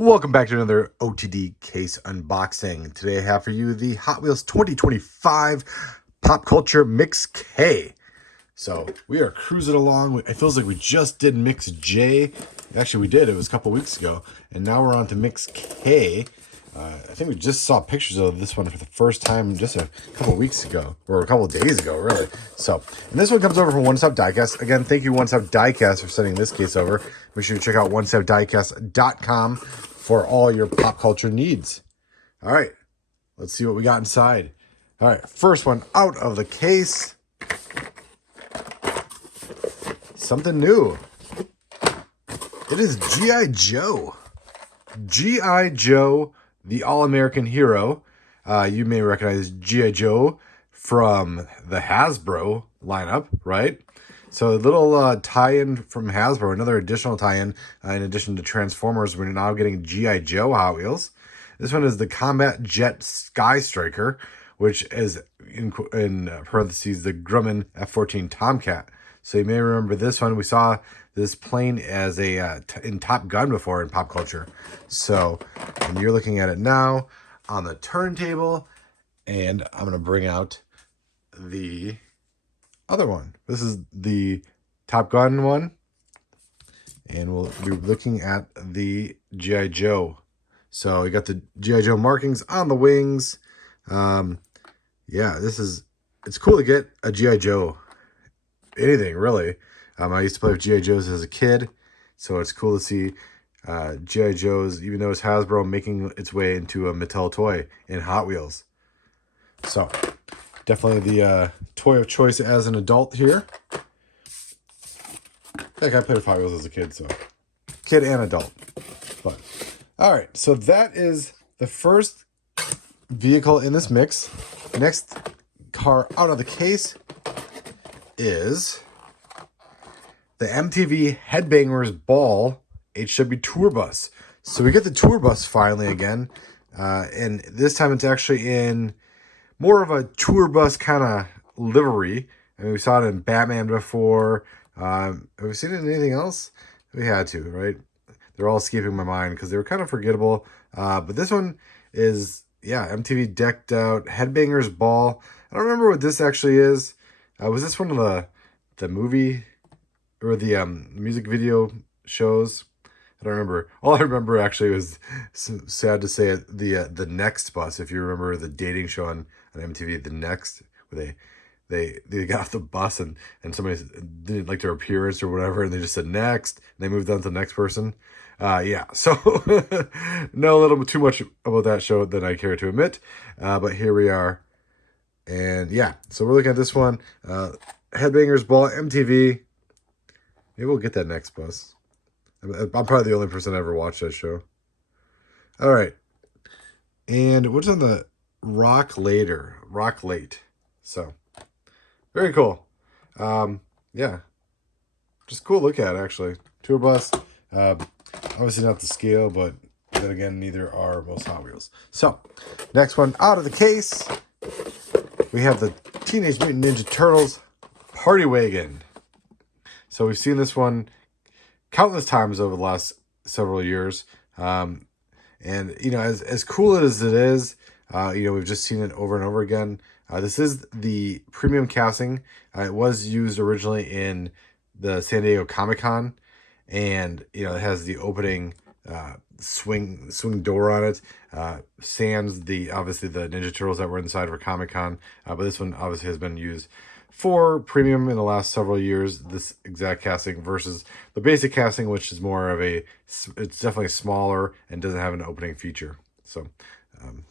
Welcome back to another OTD case unboxing. Today I have for you the Hot Wheels 2025 Pop Culture Mix K. So we are cruising along. It feels like we just did Mix J. Actually, we did. It was a couple weeks ago. And now we're on to Mix K. I think we just saw pictures of this one for the first time just a couple weeks ago, or a couple of days ago, really. So, and this one comes over from Stop Diecast. Again, thank you, Stop Diecast, for sending this case over. Make sure you check out stopdiecast.com for all your pop culture needs. All right, let's see what we got inside. All right, first one out of the case. Something new. It is G.I. Joe. G.I. Joe, the All-American Hero. You may recognize G.I. Joe from the Hasbro lineup, right? So a little tie-in from Hasbro, another additional tie-in. In addition to Transformers, we're now getting G.I. Joe Hot Wheels. This one is the Combat Jet Sky Striker, which is, in parentheses, the Grumman F-14 Tomcat. So you may remember this one. We saw this plane as in Top Gun before in pop culture. So, and you're looking at it now on the turntable, and I'm going to bring out the other one. This is the Top Gun one, and we'll be looking at the G.I. Joe. So you got the G.I. Joe markings on the wings. Yeah, it's cool to get a G.I. Joe. Anything, really. I used to play with G.I. Joes as a kid, so it's cool to see G.I. Joes, even though it's Hasbro, making its way into a Mattel toy in Hot Wheels. So, definitely the toy of choice as an adult here. Heck, I played with Hot Wheels as a kid, so kid and adult. But, all right, so that is the first vehicle in this mix. Next car out of the case is the MTV Headbangers Ball HW Tour Bus. So we get the tour bus finally again, and this time it's actually in more of a tour bus kind of livery. I mean, we saw it in Batman before. Have we seen it in anything else? We had to, right? They're all escaping my mind because they were kind of forgettable. But this one is, yeah, MTV decked out Headbangers Ball. I don't remember what this actually is. Was this one of the movie or the music video shows? I don't remember. All I remember actually was, sad to say it, the Next Bus. If you remember the dating show on MTV, The Next, where they got off the bus and somebody didn't like their appearance or whatever, and they just said next, and they moved on to the next person. Yeah, so know a little bit too much about that show than I care to admit, but here we are. And yeah, so we're looking at this one. Headbangers Ball, MTV. Maybe we'll get that Next Bus. I'm probably the only person that ever watched that show. All right. And what's on the Rock Late. So, very cool. Yeah. Just cool to look at, actually. Tour bus. Obviously not the scale, but then again, neither are most Hot Wheels. So, next one out of the case. We have the Teenage Mutant Ninja Turtles Party Wagon. So we've seen this one countless times over the last several years. And, you know, as cool as it is, you know, we've just seen it over and over again. This is the premium casting. It was used originally in the San Diego Comic-Con. And, you know, it has the opening swing door on it. Sans obviously the Ninja Turtles that were inside for Comic-Con. But this one obviously has been used for premium in the last several years, this exact casting versus the basic casting, which is more of it's definitely smaller and doesn't have an opening feature. So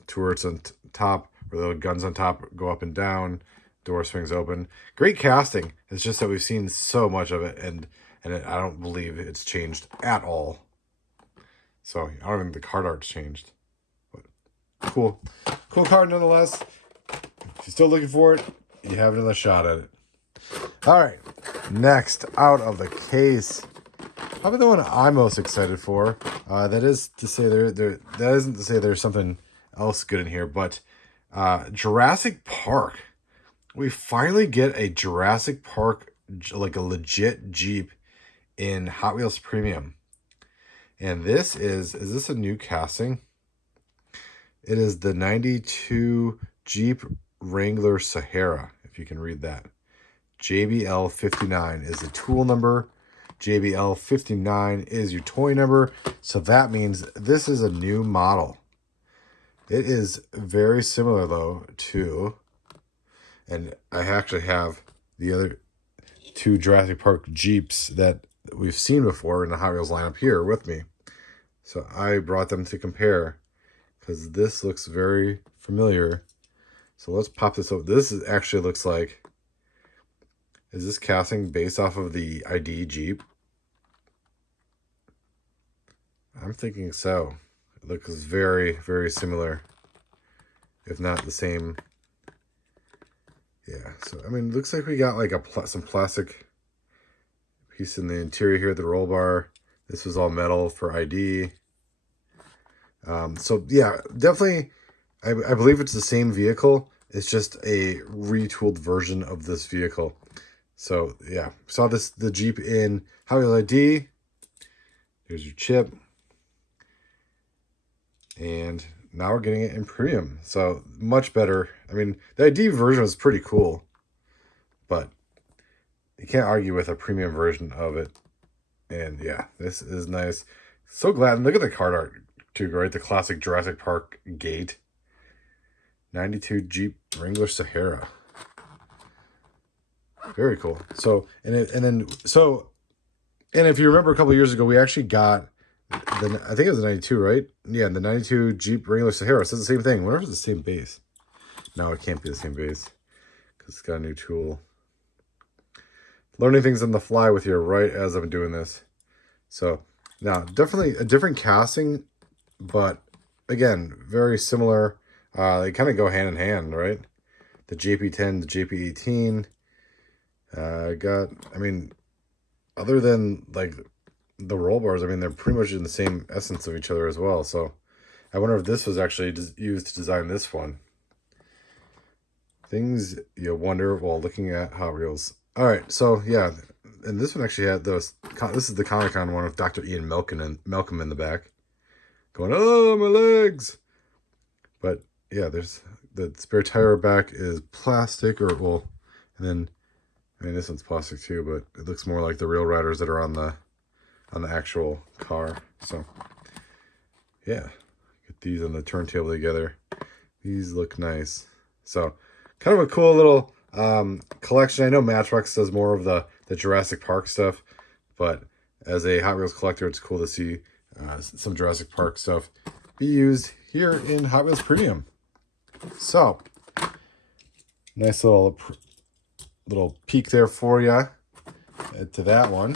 turrets on top, where the guns on top go up and down, door swings open. Great casting. It's just that we've seen so much of it, and I don't believe it's changed at all. So I don't think the card art's changed. But cool card nonetheless. If you're still looking for it, you have another shot at it. All right, next out of the case, probably the one I'm most excited for. That is to say that isn't to say there's something else good in here, but Jurassic Park. We finally get a Jurassic Park, like a legit Jeep in Hot Wheels Premium. And this is this a new casting? It is the 92 Jeep Wrangler Sahara, if you can read that. JBL 59 is the tool number. JBL 59 is your toy number. So that means this is a new model. It is very similar, though, to... And I actually have the other two Jurassic Park Jeeps that we've seen before in the Hot Wheels lineup here with me. So I brought them to compare because this looks very familiar. So let's pop this up. This actually looks like... Is this casting based off of the ID Jeep? I'm thinking so. It looks very, very similar, if not the same. Yeah, so, I mean, it looks like we got like some plastic piece in the interior here, the roll bar. This was all metal for ID. So, yeah, definitely, I believe it's the same vehicle. It's just a retooled version of this vehicle. So, yeah, saw the Jeep in Hot Wheels ID. Here's your chip. And now we're getting it in premium. So, much better. I mean, the ID version was pretty cool. But you can't argue with a premium version of it. And, yeah, this is nice. So glad. And look at the card art, too, right? The classic Jurassic Park gate. 92 Jeep Wrangler Sahara. Very cool. So, and if you remember a couple of years ago, we actually got I think it was the 92, right? Yeah, the 92 Jeep Wrangler Sahara. So it's the same thing. I wonder if it's the same base. No, it can't be the same base because it's got a new tool. Learning things on the fly with you right as I'm doing this. So, now, definitely a different casting, but again, very similar. They kind of go hand in hand, right? The JP10, the JP18. I mean, other than like the roll bars, I mean, they're pretty much in the same essence of each other as well. So I wonder if this was actually used to design this one. Things you wonder while looking at Hot Wheels. All right, so yeah, and this one actually had those. This is the Comic-Con one with Dr. Ian Malcolm in the back, going, "Oh, my legs!" But yeah, there's the spare tire back is plastic, and then I mean this one's plastic too, but it looks more like the real riders that are on the actual car. So yeah, get these on the turntable together. These look nice. So kind of a cool little collection. I know Matchbox does more of the Jurassic Park stuff, but as a Hot Wheels collector, it's cool to see some Jurassic Park stuff be used here in Hot Wheels Premium. So nice little peek there for you to that one.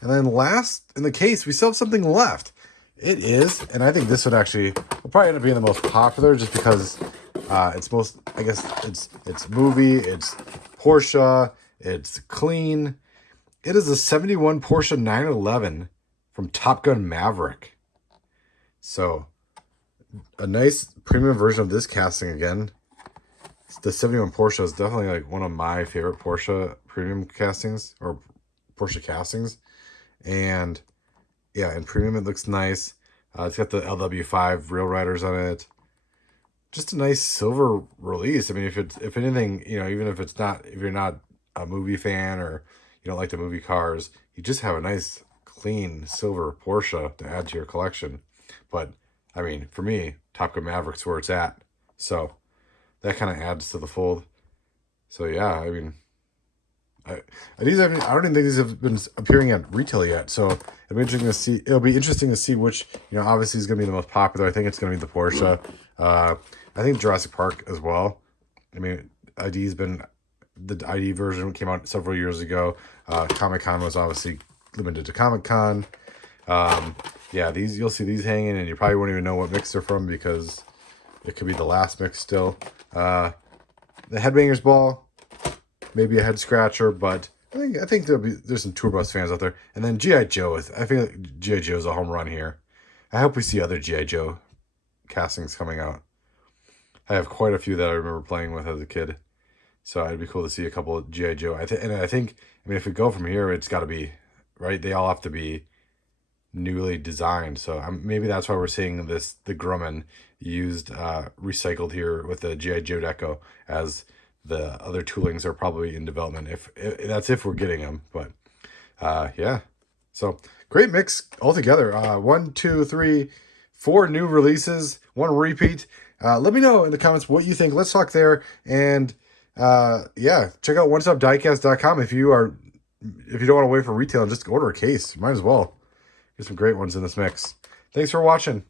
And then last in the case, we still have something left. It is, and I think this would actually will probably end up being the most popular just because it's most, I guess it's movie, it's Porsche, it's clean. It is a 71 Porsche 911 from Top Gun Maverick. So a nice premium version of this casting again. The 71 Porsche is definitely like one of my favorite Porsche premium castings or Porsche castings. And yeah, in premium it looks nice. It's got the LW5 Real Riders on it. Just a nice silver release. I mean, if anything, you know, even if you're not a movie fan or you don't like the movie cars, you just have a nice clean silver Porsche to add to your collection. But I mean, for me, Top Gun Maverick's where it's at. So that kind of adds to the fold. So yeah, I mean, I don't even think these have been appearing at retail yet. So it'll be interesting to see. It'll be interesting to see which, you know, obviously is going to be the most popular. I think it's going to be the Porsche. I think Jurassic Park as well. I mean, the ID version came out several years ago. Comic-Con was obviously limited to Comic-Con. Yeah, you'll see these hanging, and you probably won't even know what mix they're from because it could be the last mix still. The Headbangers Ball, maybe a head scratcher, but I think there's some Tour Bus fans out there. And then G.I. Joe I feel like G.I. Joe is a home run here. I hope we see other G.I. Joe castings coming out. I have quite a few that I remember playing with as a kid. So it'd be cool to see a couple of G.I. Joe. I mean, if we go from here, it's got to be, right? They all have to be newly designed. So maybe that's why we're seeing the Grumman used, recycled here with the G.I. Joe Deco, as the other toolings are probably in development. If we're getting them, but yeah. So great mix altogether. 1, 2, 3, 4 new releases, 1 repeat. Let me know in the comments what you think. Let's talk there. And yeah, check out onestopdiecast.com if you don't want to wait for retail and just order a case. You might as well. Get some great ones in this mix. Thanks for watching.